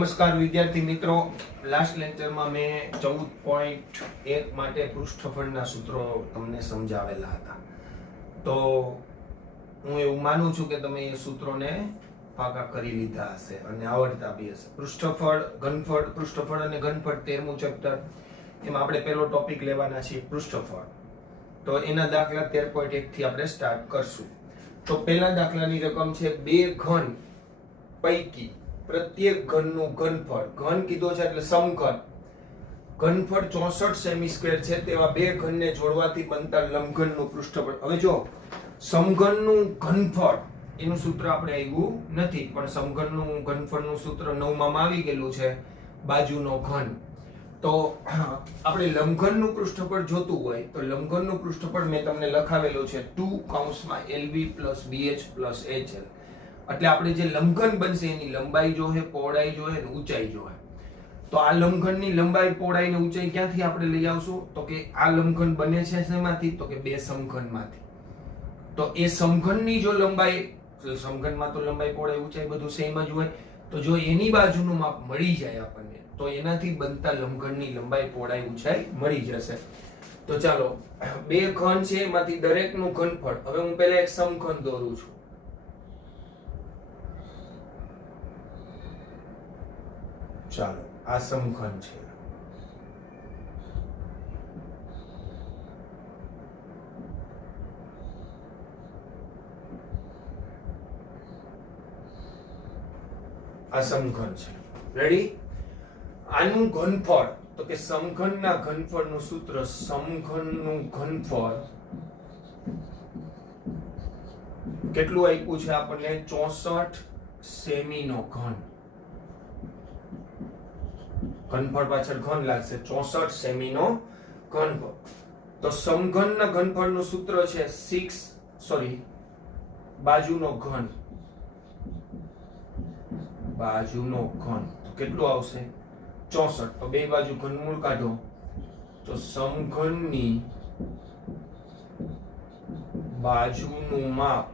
નમસ્કાર વિદ્યાર્થી મિત્રો, લાસ્ટ લેક્ચરમાં મેં 14.1 માટે પૃષ્ઠફળના સૂત્રો તમને સમજાવેલા હતા. તો હું એવું માનું છું કે તમે એ સૂત્રોને પાકા કરી લીધા હશે અને આવડતા બી હશે. પૃષ્ઠફળ, ઘનફળ, પૃષ્ઠફળ અને ઘનફળ 13મું ચેપ્ટર, એમાં આપણે પહેલો ટોપિક લેવાના છીએ પૃષ્ઠફળ. તો એના દાખલા 13.1 થી આપણે સ્ટાર્ટ કરશું. તો પહેલા દાખલાની રકમ છે બે ઘન પૈકી પ્રત્યેક ઘનનું ઘનફળ. ઘન કીધો છે એટલે સમઘન. ઘનફળ 64 સેમી સ્ક્વેર છે તેવા બે ઘનને જોડવાથી બનતા લંબઘનનું પૃષ્ઠફળ. હવે જો સમઘનનું ઘનફળ એનું સૂત્ર આપણે આવ્યું નથી, પણ સમઘનનું ઘનફળનું સૂત્ર 9માં આવી ગયેલું છે, બાજુનો ઘન. તો આપણે લંબઘનનું પૃષ્ઠફળ જોતું હોય તો લંબઘનનું પૃષ્ઠફળ મેં તમને લખાવેલું છે 2 કૌંસમાં LB + BH + HL. એટલે આપણે જે લંબઘન બનશે એની લંબાઈ જોહે, પહોળાઈ જોહે અને ઊંચાઈ જોહે. તો આ લંબઘનની લંબાઈ, પહોળાઈ અને ઊંચાઈ ક્યાંથી આપણે લઈ આવશું? તો કે આ લંબઘન બને છે શેમાંથી? તો કે બે સમઘનમાંથી. તો એ સમઘનની જો લંબાઈ, સમઘનમાં તો લંબાઈ, પહોળાઈ, ઊંચાઈ બધું સેમ જ હોય, તો જો એની બાજુનું માપ મળી જાય આપણને તો એનાથી બનતા લંબઘનની લંબાઈ, પહોળાઈ, ઊંચાઈ મળી જશે. તો ચાલો, બે ઘન છે એમાંથી દરેકનું ઘનફળ. હવે હું પહેલા એક સમઘન દોરું છું. ચાલો, આ સમઘન છે. આ સમઘન છે. રેડી? આનું ઘનફળ, તો કે સમઘનના ઘનફળનું સૂત્ર, સમઘનનું ઘનફળ કેટલું આપ્યું છે આપણને? 64 સેમીનો ઘન. ઘનફળ પાછળ ઘન લાગશે, 64 સેમીનો ઘનફળ. તો સમઘનના ઘનફળનું સૂત્ર છે બાજુનો ઘન. બાજુનો ઘન તો કેટલું આવશે? 64. તો બે બાજુ ઘનમૂળ કાઢો તો સમઘનની બાજુનું માપ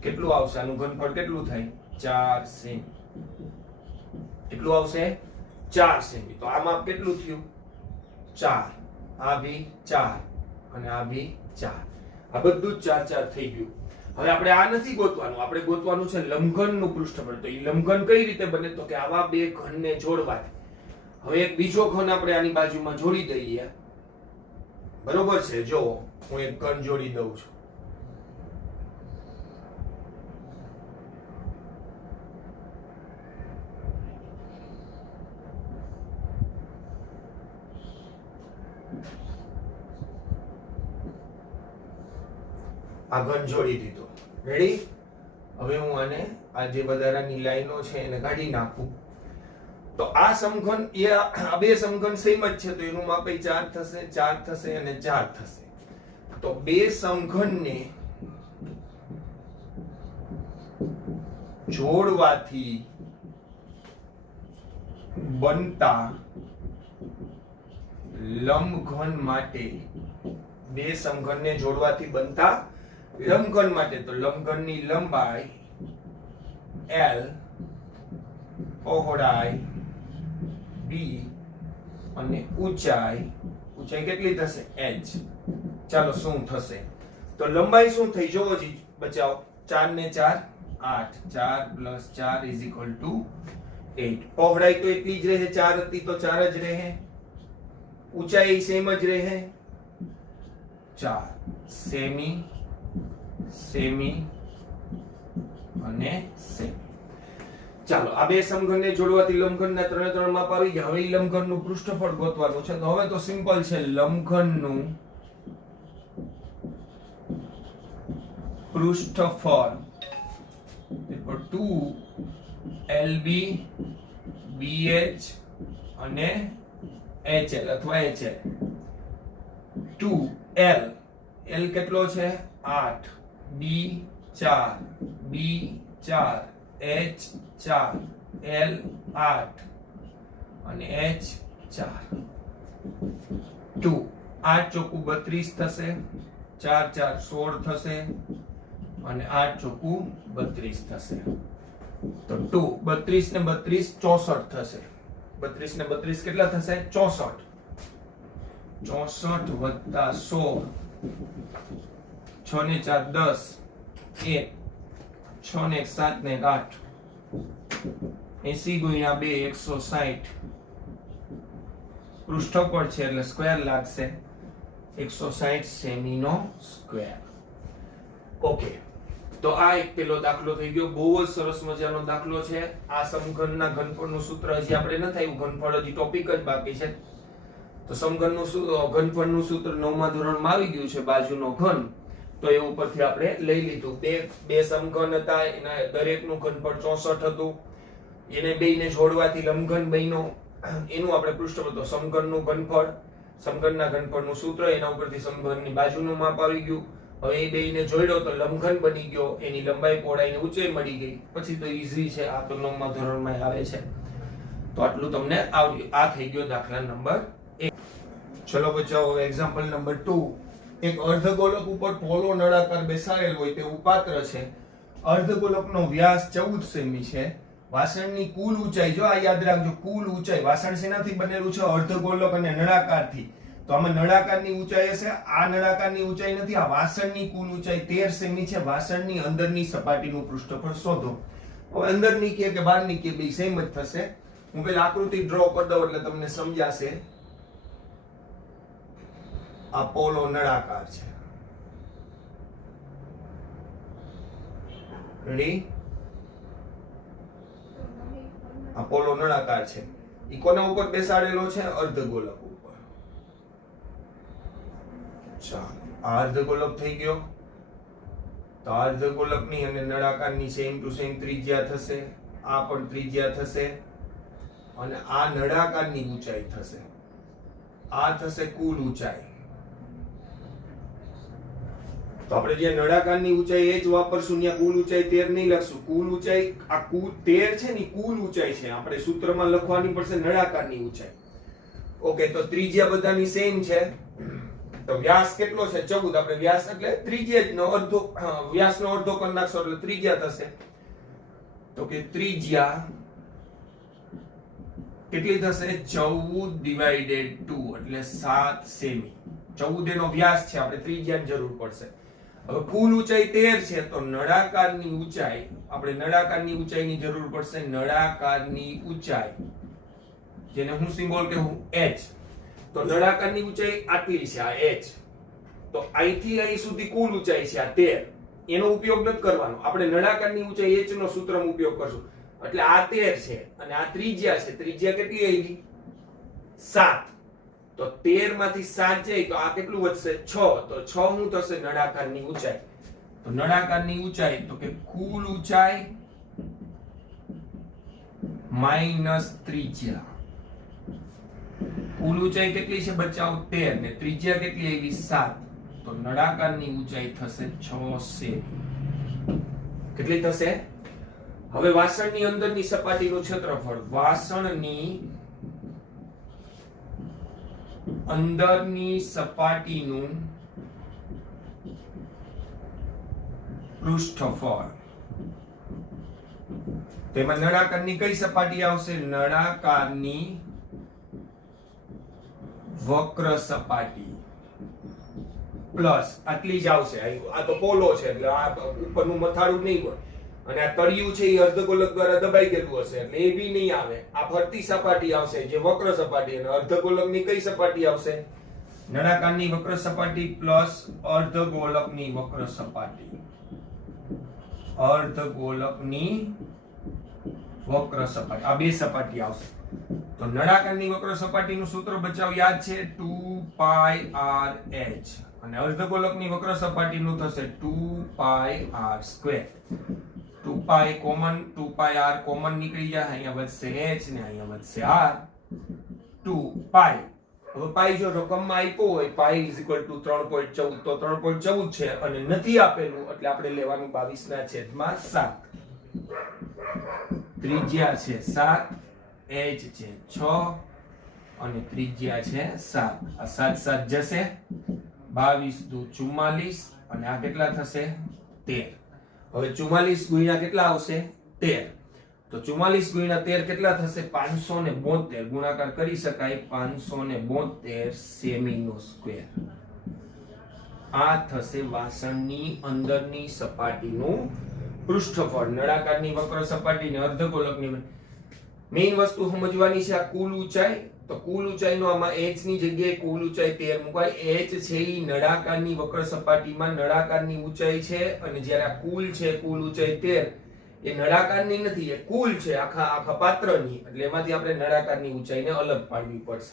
કેટલું આવશે? આનું ઘનફળ કેટલું થાય? 4 સેમી. કેટલું આવશે? 4 સેમી. તો આ માપ કેટલું થયું? 4. આ બી 4 અને આ બી 4. આ બધું જ 4 4 થઈ ગયું. હવે આપણે આ નથી ગોતવાનું, આપણે ગોતવાનું છે લંબઘનનું પૃષ્ઠફળ. તો એ લંબઘન કઈ રીતે બને? તો કે આવા બે ઘનને જોડવાથી. હવે એક બીજો ઘન આપણે આની બાજુમાં જોડી દઈએ. બરોબર છે? જો હું એક ઘન જોડી દઉં છું. આ ઘન જોડી દીધો. રેડી? હવે હું આને, આ જે વધારાની લાઈનો છે એને કાઢી નાખું. તો આ સમઘન, આ બે સમઘન સેમ જ છે, તો એનું માપ 4 થશે, 4 થશે અને 4 થશે. તો બે સમઘનને જોડવાથી બનતા લંબઘન માટે, બે સમઘનને જોડવાથી બનતા લંબઘન માટે, તો લંબઘનની લંબાઈ L, પહોળાઈ B અને ઊંચાઈ કેટલી થશે? H. ચાલો, શું થશે? તો લંબાઈ શું થઈ? જોવો જી, બચાવો. 4 ને 4 8, 4 + 4 = 8. પહોળાઈ તો એટલી જ રહે, 4 હતી તો 4 જ રહે. ઊંચાઈ સેમ જ રહે, 4 સેમી, સેમી અને સેમી. ચાલો, આ બે સમઘનને જોડવાથી લંબઘનના 3 માપ આવી ગયા. હવે લંબઘનનું પૃષ્ઠફળ ગોતવાનું છે. તો હવે તો સિમ્પલ છે. લંબઘનનું પૃષ્ઠફળ 2 LB BH અને HL અથવા HL. 2 L, L કેટલો છે? 8, B 4, B 4, H 4, L 8 અને H 4. 2 8 ચોકુ 32 થશે, 4 4 16 થશે અને 8 ચોકુ 32 થશે. તો 2 32 ને 32 64 થશે. 32 ને 32 કેટલા થશે? 64. 64 વત્તા 16, 6 ને 4 10, 1, 6 ને 1 7 ને 8, 80 ગુણ્યા 2 160. પૃષ્ઠફળ છે એટલે સ્ક્વેર લાગશે, 160 સેમી નો સ્ક્વેર. ઓકે, તો આ એક પેલો દાખલો થઈ ગયો. બહુ જ સરસ મજાનો દાખલો છે. આ સમઘનના ઘનફળનું સૂત્ર હજી આપણે નથી આવ્યું, ઘનફળ હજી ટોપિક જ બાકી છે. તો સમઘનનું ઘનફળનું સૂત્ર 9મા ધોરણમાં આવી ગયું છે, બાજુનો ઘન. તો એ ઉપરથી આપણે લઈ લીધું. બે સમઘન હતા, એના દરેકનું ઘનફળ 64 હતું. એને બેયને જોડવાથી લંબઘન બન્યો. એનું આપણે પૃષ્ઠફળ તો સમઘનનું ઘનફળ, સમઘનના ઘનફળનું સૂત્ર, એના ઉપરથી સમઘનની બાજુનું માપ આવી ગયું. હવે એ બેયને જોડ્યો તો લંબઘન બની ગયો, એની લંબાઈ પહોળાઈ ને ઊંચાઈ મળી ગઈ. પછી તો ઈઝી છે, આ તો 9મા ધોરણમાં આવે છે. તો આટલું તમને આવડ્યું. આ થઈ ગયો દાખલા નંબર 1. ચલો બચ્ચાઓ, હવે એક્ઝામ્પલ નંબર 2. એક અર્ધગોલક ઉપર પોલો નળાકાર બેસાડેલ હોય તેવું પાત્ર છે. અર્ધગોલકનો વ્યાસ 14 સેમી છે. વાસણની કુલ ઊંચાઈ, જો આ યાદ રાખજો, કુલ ઊંચાઈ. વાસણ શેનાથી બનેલું છે? અર્ધગોલક અને નળાકારથી. તો આમાં નળાકારની ઊંચાઈ હશે, આ નળાકારની ઊંચાઈ નથી. આ વાસણની કુલ ઊંચાઈ 13 સેમી છે. વાસણની અંદરની સપાટીનું પૃષ્ઠફળ શોધો. હવે અંદરની કે બહારની કે બે સેમ જ થશે. હું પેલા આકૃતિ ડ્રો કરી દઉં એટલે તમને સમજાશે. આ પોલો નળાકાર છે. રેડી? આ પોલો નળાકાર છે. ઈ કોના ઉપર બેસાડેલો છે? અર્ધગોલક ઉપર. ચાલો, આ અર્ધગોલક થઈ ગયો. તો અર્ધગોલકની અને નળાકારની સેમ ટુ સેમ ત્રિજ્યા થશે. આ પણ ત્રિજ્યા થશે. અને આ નળાકારની ઊંચાઈ થશે. આ થશે કુલ ઊંચાઈ. તો આપણે જે નળાકારની ઊંચાઈ એ જ વાપરશું, ત્યાં કુલ ઊંચાઈ 13 નહીં લખશું. કુલ ઊંચાઈ આ કુલ 13 છે ને, કુલ ઊંચાઈ છે. આપણે સૂત્રમાં લખવાની પડશે નળાકારની ઊંચાઈ. ઓકે, તો ત્રિજ્યા બધાની સેમ છે. તો વ્યાસ કેટલો છે? 14. આપણે વ્યાસ એટલે ત્રિજ્યાનો અડધો, વ્યાસનો અડધો કરી નાખશો એટલે ત્રિજ્યા થશે. તો કે ત્રિજ્યા કેટલી થશે? 14 ડિવાઇડેડ 2 એટલે 7 સેમી. 14 એનો વ્યાસ છે, આપણે ત્રિજ્યાની જરૂર પડશે. હવે કુલ ઊંચાઈ 13 છે, તો નળાકારની ઊંચાઈ, આપણે નળાકારની ઊંચાઈની જરૂર પડશે. નળાકારની ઊંચાઈ, જેને હું સિમ્બોલ કહું h. તો નળાકારની ઊંચાઈ આટલી છે, આ h. તો અહીંથી અહીં સુધી કુલ ઊંચાઈ છે આ 13. એનો ઉપયોગ નથી કરવાનો. આપણે નળાકારની ઊંચાઈ h નો સૂત્રનો ઉપયોગ કરશું. એટલે આ 13 છે અને આ ત્રિજ્યા છે. ત્રિજ્યા કેટલી આવી? 7. તો 13 માંથી 7 જાય તો આ કેટલું વધશે? 6. તો 6 શું થશે? નળાકારની ઊંચાઈ. તો નળાકારની ઊંચાઈ તો કે કુલ ઊંચાઈ માઈનસ ત્રિજ્યા. કુલ ઊંચાઈ કેટલી છે બચ્ચાઓ? 13 ને ત્રિજ્યા કેટલી આવી? 7. તો નળાકારની ઊંચાઈ થશે 6 સેમી. કેટલી થશે? હવે વાસણની અંદરની સપાટીનું ક્ષેત્રફળ, વાસણની અંદરની સપાટીનું પૃષ્ઠફળ. તેમાં નળાકારની કઈ સપાટી આવશે? નળાકારની વક્ર સપાટી પ્લસ આટલી જ આવશે. આ તો પોલો છે એટલે આ ઉપરનું મથાળું નહીં હોય. અને આ તળિયું છે એ અર્ધગોલક દ્વારા દબાઈ ગયેલું હશે એટલે એ બી નહીં આવે. આ ફરતી સપાટી આવશે જે વક્ર સપાટી. અને અર્ધગોલકની કઈ સપાટી આવશે? નળાકારની વક્ર સપાટી પ્લસ અર્ધગોલકની વક્ર સપાટી. અર્ધગોલકની વક્ર સપાટી, આ બે સપાટી આવશે. તો નળાકારની વક્ર સપાટીનું સૂત્ર બચાવ યાદ છે, 2πrh. અને અર્ધગોલકની વક્ર સપાટીનું થશે 2πr². 2π કોમન, 2πr કોમન નીકળી જાય, અહીંયા વધશે h ને અહીંયા વધશે r. 2π. હવે પાઈ જો રકમમાં આપ્યો હોય પાઈ = 3.14, તો 3.14 છે અને નથી આપેલું એટલે આપણે લેવાનું 22/7. ત્રિજ્યા છે 7, h છે 6 અને ત્રિજ્યા છે 7. આ 7 7 જશે, 22 દુ 44 અને આ કેટલા થશે? 13. હવે 44 ગુણ્યા કેટલા આવશે? 13. તો 44 ગુણ્યા 13 કેટલા થશે? 572. ગુણાકાર કરી શકાય 572 સેમીનો સ્ક્વેર. આ થશે વાસણની અંદરની સપાટીનું પૃષ્ઠફળ. નળાકારની વક્ર સપાટીને અર્ધગોલકની મેઇન વસ્તુ સમજવાની છે આ કુલ ઊંચાઈ. તો કુલ ઊંચાઈનો આમાં h ની જગ્યાએ કુલ ઊંચાઈ 13 મુકાય. h છે ઈ નળાકારની વક્ર સપાટીમાં નળાકારની ઊંચાઈ છે, અને જ્યારે આ કુલ છે કુલ ઊંચાઈ 13 એ નળાકારની નથી, એ કુલ છે આખા પાત્રની. એટલે એમાંથી આપણે નળાકારની ઊંચાઈને અલગ પાડવી પડશે.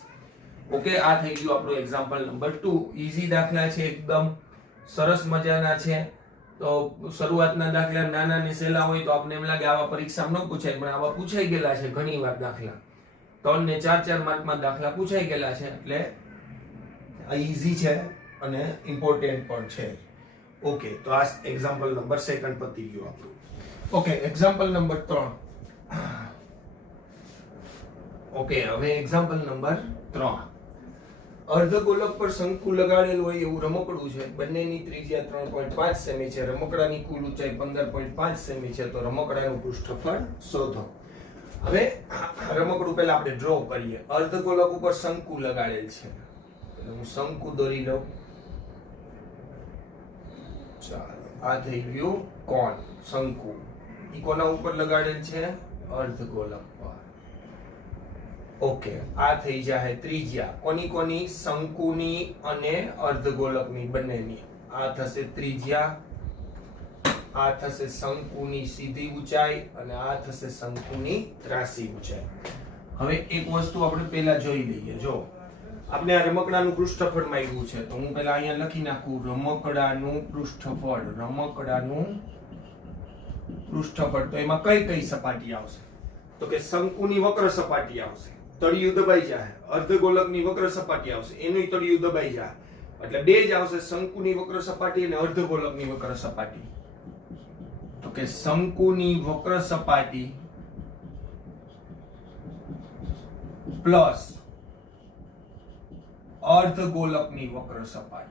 ઓકે, આ થઈ ગયું આપણું એક્ઝામ્પલ નંબર 2. ઈઝી દાખલા છે, એકદમ સરસ મજાના છે. તો શરૂઆતના દાખલા નાના ને સહેલા હોય તો આપણે એમ લાગે આવા પરીક્ષામાં ન પૂછાય, પણ આવા પૂછાઈ ગયેલા છે ઘણી વાર દાખલા. 3 ને 4 માર્કમાં દાખલા પૂછાઈ ગયેલા છે, એટલે આ ઈઝી છે અને ઇમ્પોર્ટન્ટ પણ છે. ઓકે, તો આ એક્ઝામ્પલ નંબર 2 પતી ગયું આપણું. Okay, example number 3. ઓકે, હવે એક્ઝામ્પલ નંબર 3. અર્ધગોલક પર શંકુ લગાડેલું હોય એવું રમકડું છે. બંનેની ત્રિજ્યા 3.5 સેમી છે. રમકડાની કુલ ઊંચાઈ 15.5 સેમી છે. તો રમકડાનું પૃષ્ઠફળ શોધો. હવે રમકડું પહેલા આપણે ડ્રો કરીએ. અર્ધગોલક ઉપર શંકુ લગાડેલ છે. હું શંકુ દોરી લઉં. ચાલો, આ થઈ ગયું કોણ, શંકુ. ઈ કોના ઉપર લગાડેલ છે? અર્ધગોલક પર. ઓકે, આ થઈ જાય ત્રિજ્યા. કોની? શંકુની અને અર્ધગોલકની બંનેની. આ થશે ત્રિજ્યા, આ થશે શંકુની સીધી ઊંચાઈ, અને આ થશે શંકુની ત્રાસી ઊંચાઈ. હવે એક વસ્તુ આપણે પહેલા જોઈ લઈએ. જો આપણે આ રમકડાનું પૃષ્ઠફળ માંગ્યું છે, તો હું પહેલા અહીંયા લખી નાખું રમકડાનું પૃષ્ઠફળ. રમકડાનું પૃષ્ઠફળ. તો એમાં કઈ સપાટી આવશે? તો કે શંકુની વક્ર સપાટી આવશે, તળિયું દબાઈ જાય. અર્ધગોલકની વક્ર સપાટી આવશે, એનું તળિયું દબાઈ જાય. એટલે બે જ આવશે, શંકુની વક્ર સપાટી અને અર્ધગોલકની વક્ર સપાટી. તો કે શંકુની વક્ર સપાટી પ્લસ અર્ધગોલકની વક્ર સપાટી.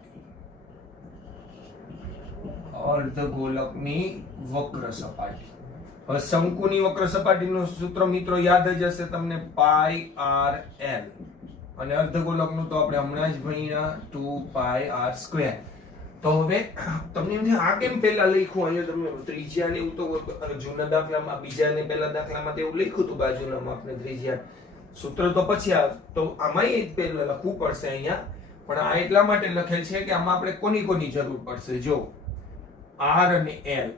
અર્ધગોલકની વક્ર સપાટી. હવે શંકુની વક્ર સપાટીનું સૂત્ર મિત્રો યાદ જ હશે તમને, પાઈ આર એલ. અને અર્ધગોલકનું તો આપણે હમણાં જ ભણ્યા 2πr સ્ક્વેર. તો હવે તમને આ કેમ પહેલા લખ્યું? અહીંયા તમે ત્રિજ્યા ને એવું તો જૂના દાખલામાં, બીજા ને પહેલા દાખલામાં એવું લખ્યું હતું બાજુના માપને ત્રિજ્યા. સૂત્ર તો પછી તો આમાં પહેલા લખવું પડશે અહીંયા. પણ આ એટલા માટે લખેલ છે કે આમાં આપણે કોની જરૂર પડશે. જો r અને l,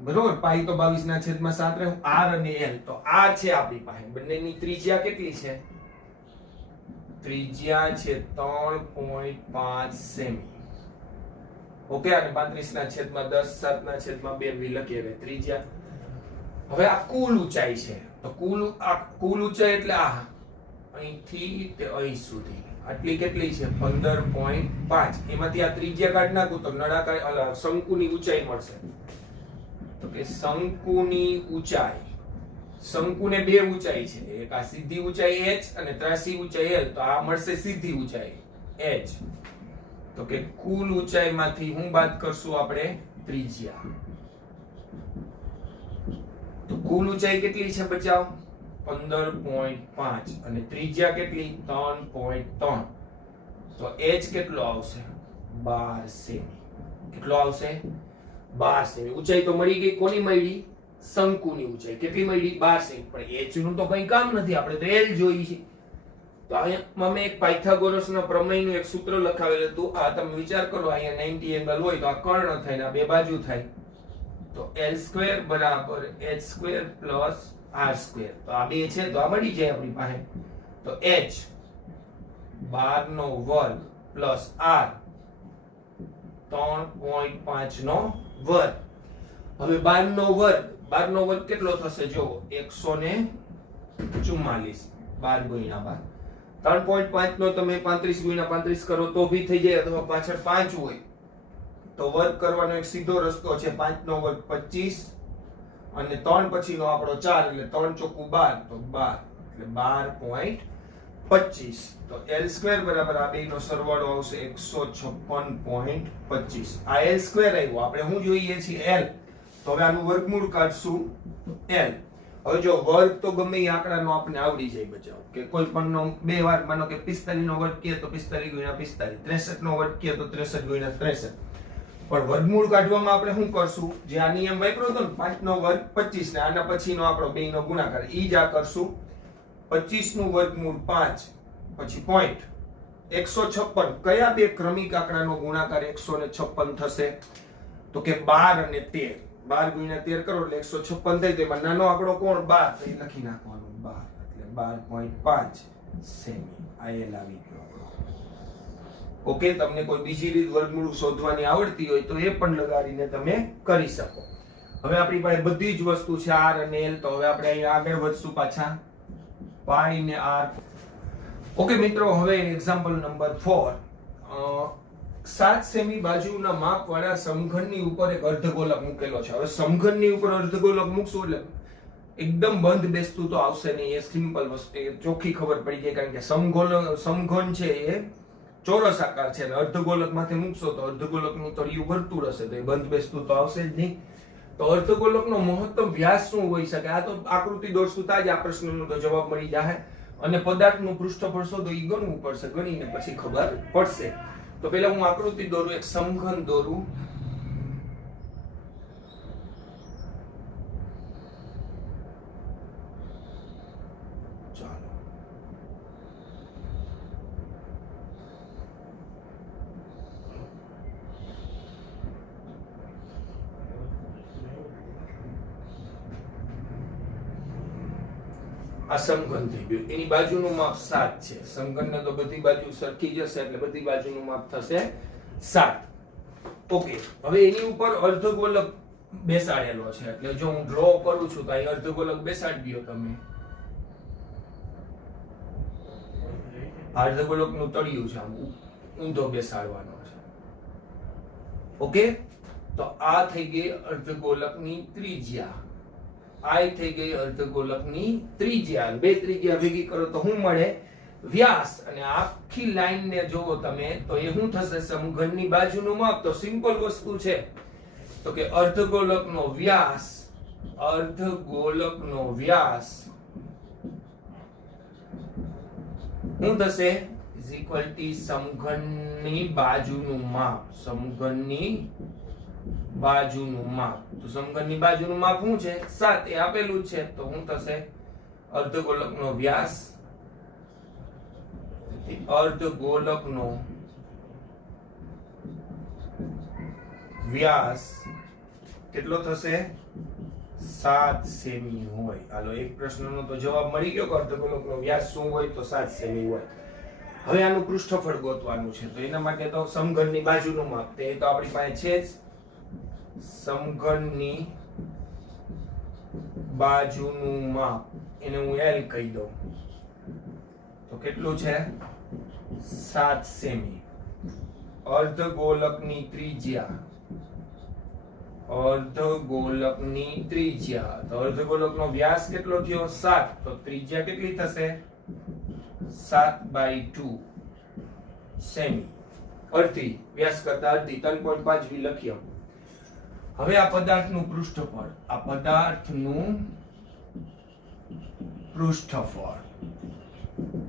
બરોબર, પાઈ તો 22/7 રહે. r અને l, તો r છે આપણી પાસે. બંનેની ત્રિજ્યા કેટલી છે? ત્રિજ્યા છે 3.5 સેમી. ઓકે, અને 35/10 7/2 લખીએ ત્રિજ્યા. હવે આ કુલ ઊંચાઈ છે. તો કુલ ઊંચાઈ એટલે આ અહીંથી તે અહીં સુધી આટલી કેટલી છે? 15.5. એમાંથી આ ત્રિજ્યા કાઢી નાખું તો નળાકાર શંકુની ઊંચાઈ મળશે. તો કે શંકુની ઊંચાઈ, શંકુને બે ઊંચાઈ છે, એક આ સીધી ઊંચાઈ h અને ત્રાસી ઊંચાઈ l. તો આ મળશે સીધી ઊંચાઈ h. તો કે કુલ ઊંચાઈમાંથી હું બાદ કરશું આપણે? ત્રિજ્યા. તો કુલ ઊંચાઈ કેટલી છે બચાવ? 15.5 અને ત્રિજ્યા કેટલી? 3.3. તો h કેટલો આવશે? 12 સેમી. કેટલો આવશે? 12 સેમી. ઊંચાઈ તો મળી ગઈ. કોની મળી? શંકુની ઊંચાઈ. કેટલી મળી? 12 સેમી. પણ h નું તો કઈ કામ નથી, આપણે તો l જોઈ છે. તો અહીંયા મેં એક પાયથાગોરસના પ્રમેયનું એક સૂત્ર લખાવેલું હતું. આ તમે વિચાર કરો, અહીંયા 90 એંગલ હોય તો આ કર્ણ થાય ને આ બે બાજુ થાય. તો l² બરાબર h² પ્લસ r². તો આ બે છે તો આ મળી જાય આપણી પાસે. તો h 12 નો વર્ગ પ્લસ r 3.5 નો વર્ગ. હવે 12 નો વર્ગ કેટલો થશે? જો 144. 12 ગુણ્યા 12. 3.5 નો તમે 35 ગુણ્યા 35 કરો તો ભી થઈ જાય, અથવા પાછળ 5 હોય તો વર્ગ કરવાનો એક સીધો રસ્તો છે. 5 નો વર્ગ 25 અને 3 પછીનો આપણો 4 એટલે 3 ચોકુ 12, તો 12 એટલે 12.25. તો l² બરાબર આ બેનો સરવાળો આવશે 156.25. આ l² આવ્યો. આપણે શું જોઈએ છીએ? l. તો હવે આનું વર્ગમૂળ કાઢશું l. હવે જો વર્ગ તો ગમે એ આંકડાનો આપણે આવડી જાય બચાવ કે કોઈ પણનો 2 વાર માનો કે 45 નો વર્ગ કહે તો 45 × 45, 63 નો વર્ગ કહે તો 63 × 63. પણ વર્ગમૂળ કાઢવામાં આપણે શું કરશું? જે આ નિયમ વાપર્યો હતો ને 5 નો વર્ગ 25 ને આના પછીનો આપણો 2 નો ગુણાકાર ઈ જ આ કરશું. 25 નું વર્ગમૂળ 5 પછી પોઈન્ટ 156. કયા બે ક્રમિક આંકડાનો ગુણાકાર 156 થશે? તો કે 12 અને 13. 12 × 13 કરો એટલે 156 થાય. તો એમાં નાનો આંકડો કોણ? 12. તો એ લખી નાખવાનું 12 એટલે 12.5 સેમી. આ એ લાવી ગયો આપણો. ઓકે, તમને કોઈ બીજી રીત વર્ગમૂળ શોધવાની આવડતી હોય તો એ પણ લગાડીને તમે કરી શકો. હવે આપણી પાસે બધી જ વસ્તુ છે r અને l. તો હવે આપણે અહીં આગળ વધશું પાછા પાઈ ને r. ઓકે મિત્રો, હવે એક્ઝામ્પલ નંબર 4. 7 સેમી બાજુના માપ વાળા સમઘનની ઉપર એક અર્ધગોલક મૂકેલો છે. હવે સમઘનની ઉપર અર્ધગોલક મૂકશું એટલે એકદમ બંધ બેસતું તો આવશે નહીં. એ સિમ્પલ વસ્તુ, એ ચોખ્ખી ખબર પડી ગઈ. કારણ કે સમઘન છે એ ચોરસ આકાર છે અને અર્ધગોલક માંથી મૂકશો તો અર્ધગોલકનું તળિયું વર્તુળ હશે તો એ બંધ બેસતું તો આવશે જ નહીં. તો અર્ધગોલકનો મહત્તમ વ્યાસ શું હોઈ શકે? આ તો આકૃતિ દોરશું તો જ આ પ્રશ્નનો તો જવાબ મળી જાય. અને પદાર્થનું પૃષ્ઠફળ શોધો એ ગણવું પડશે. ગણીને પછી ખબર પડશે. તો પહેલા હું આકૃતિ દોરું, એક સમઘન દોરું. ચાલો, આ સમઘન થઈ ગયું. એની બાજુનું માપ 7 છે. સમઘનને તો બધી બાજુ સરખી જશે એટલે બધી બાજુનું માપ થશે 7. ઓકે, હવે એની ઉપર અર્ધગોલક બેસાડેલો છે. એટલે જો હું ડ્રો કરું છું તો અહીં અર્ધગોલક બેસાડી દો તમે. અર્ધગોલકનું તળિયું છે, આમ ઊંધો બેસાડવાનો છે. ઓકે, તો આ થઈ ગઈ અર્ધગોલકની ત્રિજ્યા. આ થઈ ગઈ અર્ધગોલકની ત્રિજ્યા. બે ત્રિજ્યા ભેગી કરો તો શું મળે? વ્યાસ. અને આખી લાઈન ને જોવો તમે તો એ શું થશે? સમઘનની બાજુનું માપ. તો સિમ્પલ વસ્તુ છે. તો કે અર્ધગોલકનો વ્યાસ, અર્ધગોલકનો વ્યાસ શું થશે? ઇઝ ઇક્વલ ટુ સમઘનની બાજુનું માપ. સમઘનની બાજુનું માપ. તો સમઘનની બાજુનું માપ શું છે? 7. એ આપેલું છે. તો શું થશે? અર્ધગોલકનો વ્યાસ, અર્ધગોલકનો વ્યાસ કેટલો થશે? 7 સેમી હોય. હાલો, એક પ્રશ્નનો તો જવાબ મળી ગયો કે અર્ધગોલકનો વ્યાસ શું હોય? તો 7 સેમી હોય. હવે આનું પૃષ્ઠફળ ગોતવાનું છે. તો એના માટે તો સમઘનની બાજુનું માપ તે તો આપણી પાસે છે જ. સમઘનની બાજુનું માપ એને હું L કહી દઉં. તો કેટલું છે? 7 સેમી. અર્ધગોલકની ત્રિજ્યા, અર્ધગોલકની ત્રિજ્યા. તો અર્ધગોલકનો વ્યાસ કેટલો થયો? 7. તો ત્રિજ્યા કેટલી થશે? 7/2 સેમી. અડધી, વ્યાસ કરતા અડધી, 3.5 વી લખ્યો. હવે આ પદાર્થનું પૃષ્ઠફળ, આ પદાર્થનું પૃષ્ઠફળ.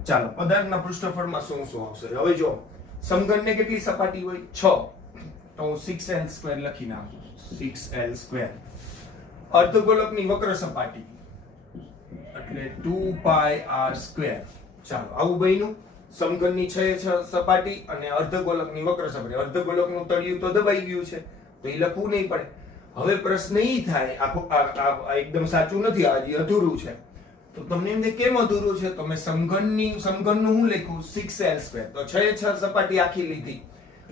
ચાલો, પદાર્થના પૃષ્ઠફળમાં શું શું આવશે? હવે જો સમઘનને કેટલી સપાટી હોય? 6. તો હું 6l² લખી નાખું. 6l². અર્ધગોલકની વક્ર સપાટી એટલે 2πr². ચાલો, આવું બન્યું. સમઘનની 6 સપાટી અને અર્ધગોલકની વક્ર સપાટી. અર્ધગોલકનું તળિયું તો દબાઈ ગયું છે તો એ લખવું નહીં પડે. હવે પ્રશ્ન એ થાય, આ એકદમ સાચું નથી, આ અધૂરું છે. તો તમને એમ કેમ અધૂરું છે? તો મેં સમઘનનું શું લખ્યું? 6l². તો 6 સપાટી આખી લીધી.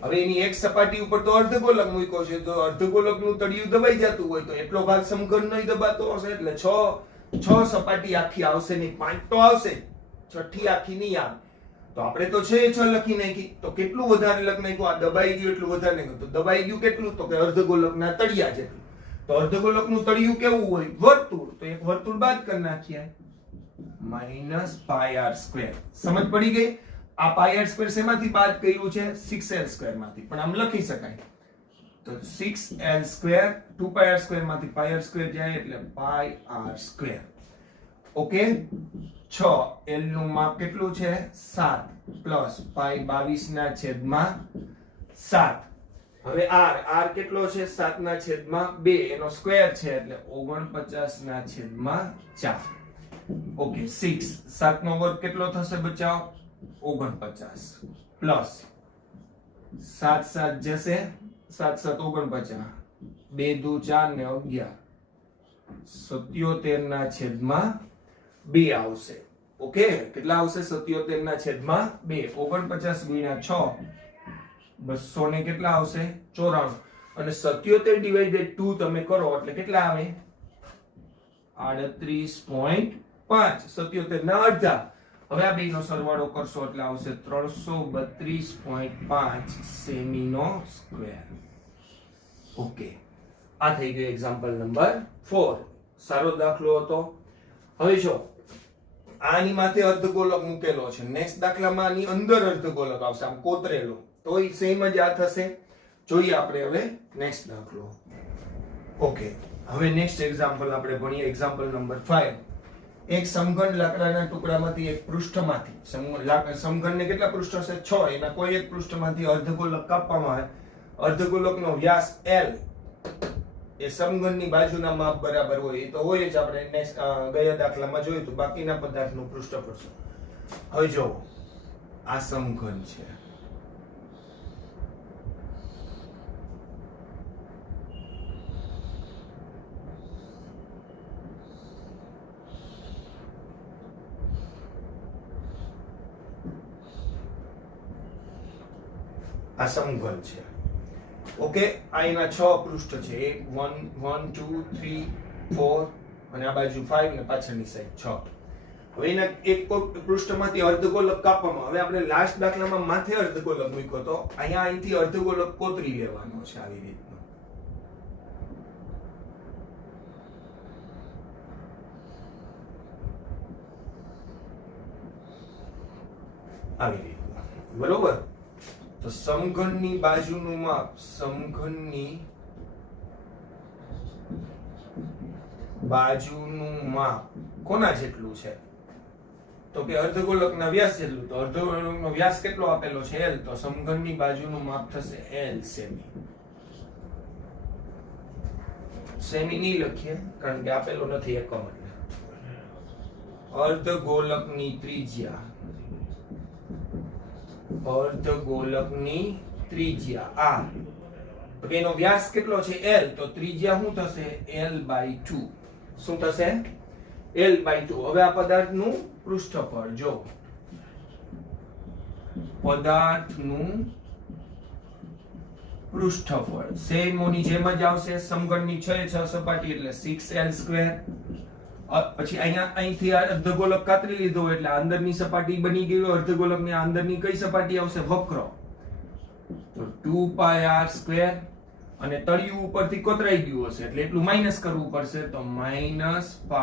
હવે એની એક સપાટી ઉપર તો અર્ધગોલક મૂક્યો છે. તો અર્ધગોલકનું તળિયું દબાઈ જતું હોય તો એટલો ભાગ સમઘન નહીં દબાતો હશે. એટલે 6 સપાટી આખી આવશે નહીં, 5 તો આવશે, 6ઠી આખી નહીં આવે. તો આપણે તો 6 લખી નાખી. તો કેટલું વધારે લખી નાખ્યું? આ દબાઈ ગયું એટલું વધારે નાખ્યું. તો દબાઈ ગયું કેટલું? તો કે અર્ધગોલકના તળિયા જેટલું. તો અર્ધગોલકનું તળિયું કેવું હોય? વર્તુળ. તો એક વર્તુળ બાદ કરી નાખીએ, -πr². સમજ પડી ગઈ? આ πr² શેમાંથી બાદ કર્યું છે? 6l² માંથી. પણ આમ લખી શકાય. તો 6l², 2πr² માંથી πr² જાય એટલે πr². ઓકે 6 l નું માપ કેટલું છે 7 પ્લસ પાઈ 22/7. હવે r કેટલો છે 7/2 એનો સ્ક્વેર છે એટલે 49/4. ઓકે 6 7 નો વર્ગ કેટલો થશે બચાવ 49 પ્લસ 7 7 જશે 7 7 49 2 2 4 ને 11 77/2 આવશે. ઓકે કેટલા આવશે 77/2 49 ગુણ્યા 6 200 ને કેટલા આવશે 94 અને 77 ડિવાઇડેડ 2 તમે કરો એટલે કેટલા આવે 38.5 77 ના અડધા. હવે આ બેનો સરવાળો કરશો એટલે આવશે 332.5 સેમી નો સ્ક્વેર. ઓકે આ થઈ ગયું એક્ઝામ્પલ નંબર 4. સારો દાખલો હતો. હવે જો આની માથે અર્ધગોલક મૂકેલો છે, નેક્સ્ટ દાખલામાં આની અંદર અર્ધગોલક આવશે આમ કોતરેલો, તો એ સેમ જ આ થશે. જોઈએ આપણે હવે નેક્સ્ટ દાખલો. ઓકે હવે નેક્સ્ટ એક્ઝામ્પલ આપણે ભણીએ એક્ઝામ્પલ નંબર 5. એક સમઘન લાકડાના ટુકડામાંથી એક પૃષ્ઠમાંથી સમઘનને કેટલા પૃષ્ઠ છે 6 એના કોઈ એક પૃષ્ઠમાંથી અર્ધગોલક કાપવામાં આવે. અર્ધગોલકનો વ્યાસ l એ સમઘનની બાજુના માપ બરાબર હોય. એ તો હોય જ, આપણે નેક્સ્ટ ગયા દાખલામાં જોયું તો બાકીના પદાર્થનું પૃષ્ઠફળ. હવે જો આ સમઘન છે, આ સમઘન છે. ઓકે આ એના 6 પૃષ્ઠ છે 1 2 3 4 અને આ બાજુ 5 ને પાછળની સાઈડ 6. હવે એના એક પૃષ્ઠમાંથી અર્ધગોલક કાપવામાં. હવે આપણે લાસ્ટ દાખલામાં માથે અર્ધગોલક મૂક્યો તો અહીંયા અહીંથી અર્ધગોલક કોતરી લેવાનો છે આવી રીતનો. આવી રીતના બરોબર. તો સમઘનની બાજુનું માપ, સમઘનની બાજુનું માપ કોના જેટલું છે તો કે અર્ધગોલકના વ્યાસ જેટલું. તો અર્ધગોલકનો વ્યાસ કેટલો આપેલો છે l, તો સમઘનની બાજુનું માપ થશે l સેમી. સેમી નહીં લખીએ કારણ કે આપેલો નથી એકમ. અર્ધગોલકની ત્રિજ્યા, અર્ધગોલકની ત્રિજ્યા r, તો એનો વ્યાસ કેટલો છે l, તો ત્રિજ્યા શું થશે l/2. શું થશે l/2. હવે આ પદાર્થનું પૃષ્ઠફળ જો, પદાર્થનું પૃષ્ઠફળ સેમોની જેમ જ આવશે. સમઘનની 6 સપાટી એટલે 6l². પછી અહીંથી અર્ધગોલક કાતરી લીધો એટલે અંદરની સપાટી બની ગઈ. અર્ધગોલકની અંદરની કઈ સપાટી આવશે વક્ર, તો 2πr² અને તળિયું ઉપરથી કોતરાઈ ગયું હશે એટલે એટલું માઈનસ કરવું પડશે, તો -πr². આ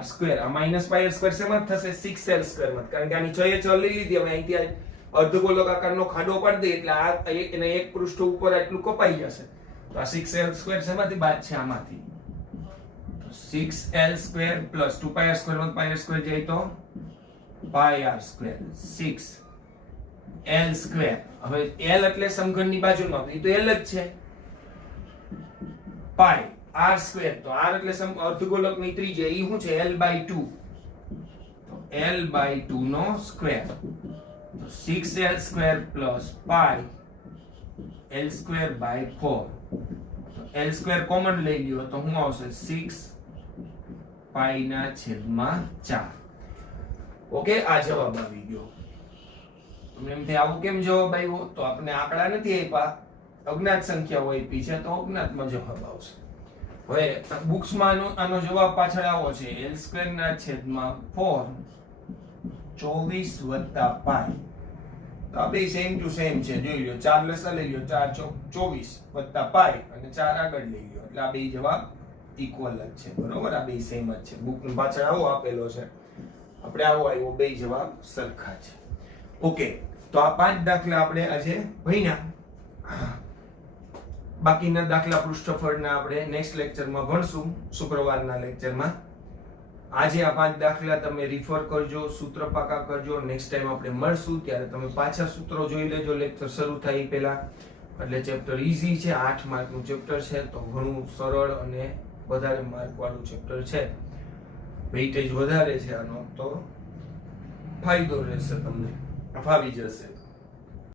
-πr² શેમાં થશે 6l² માં, કારણ કે આની 6 લઈ લીધી. હવે અહીંથી અર્ધગોલક આકારનો ખાડો પાડી દે એટલે આ એને એક પૃષ્ઠ ઉપર આટલું કપાઈ જશે. તો આ 6l² શેમાંથી બાદ છે આમાંથી 6l² પ્લસ 2πr² માં πr² જાય તો πr², 6l². હવે l એટલે સમઘનની બાજુમાં, એ તો l જ છે. પાઈ r², તો r એટલે અર્ધગોલકની ત્રિજ્યા, ઈ શું છે l/2, તો l/2 નો સ્ક્વેર. તો 6l² પ્લસ પાઈ l²/4. તો l² કોમન લઈ લ્યો તો શું આવશે 6π/4. ઓકે આ જવાબ આવી ગયો. તમને એમ થાય આવું કેમ જવાબ આવ્યો, તો આપણે આંકડા નથી આપ્યા, અજ્ઞાત સંખ્યાઓ આપી છે તો અજ્ઞાતમાં જવાબ આવશે. હવે બુક્સમાં આનો જવાબ પાછળ આવો છે l²/4 24 + પાઈ. તો આ બે સેમ ટુ સેમ છે, જોઈ લો 4 લસા લઈ લો, 4 24 + પાઈ અને 4 આગળ લઈ લો એટલે આ બે જવાબ ઇક્વલ જ છે. બરોબર, આ બે સેમ જ છે. બુક પાછળ આવો આપેલો છે, આપણે આવો આવ્યો, બે જવાબ સરખા છે. ઓકે તો આ 5 દાખલા આપણે આજે ભણ્યા. બાકીના દાખલા પૃષ્ઠફળના આપણે નેક્સ્ટ લેક્ચરમાં ભણશું, શુક્રવારના લેક્ચરમાં. આજે આ 5 દાખલા તમે રિફર કરજો, સૂત્ર પાકા કરજો. નેક્સ્ટ ટાઈમ આપણે મળશું ત્યારે તમે પાછા સૂત્રો જોઈ લેજો લેક્ચર શરૂ થાય એ પહેલા. એટલે ચેપ્ટર ઈઝી છે, 8 માર્કનું ચેપ્ટર છે, તો ઘણું સરળ અને વધારે માર્ક વાળું ચેપ્ટર છે. વેઇટેજ વધારે છે આનો, તો ફાયદો રહેશે, તમને ફાવી જશે.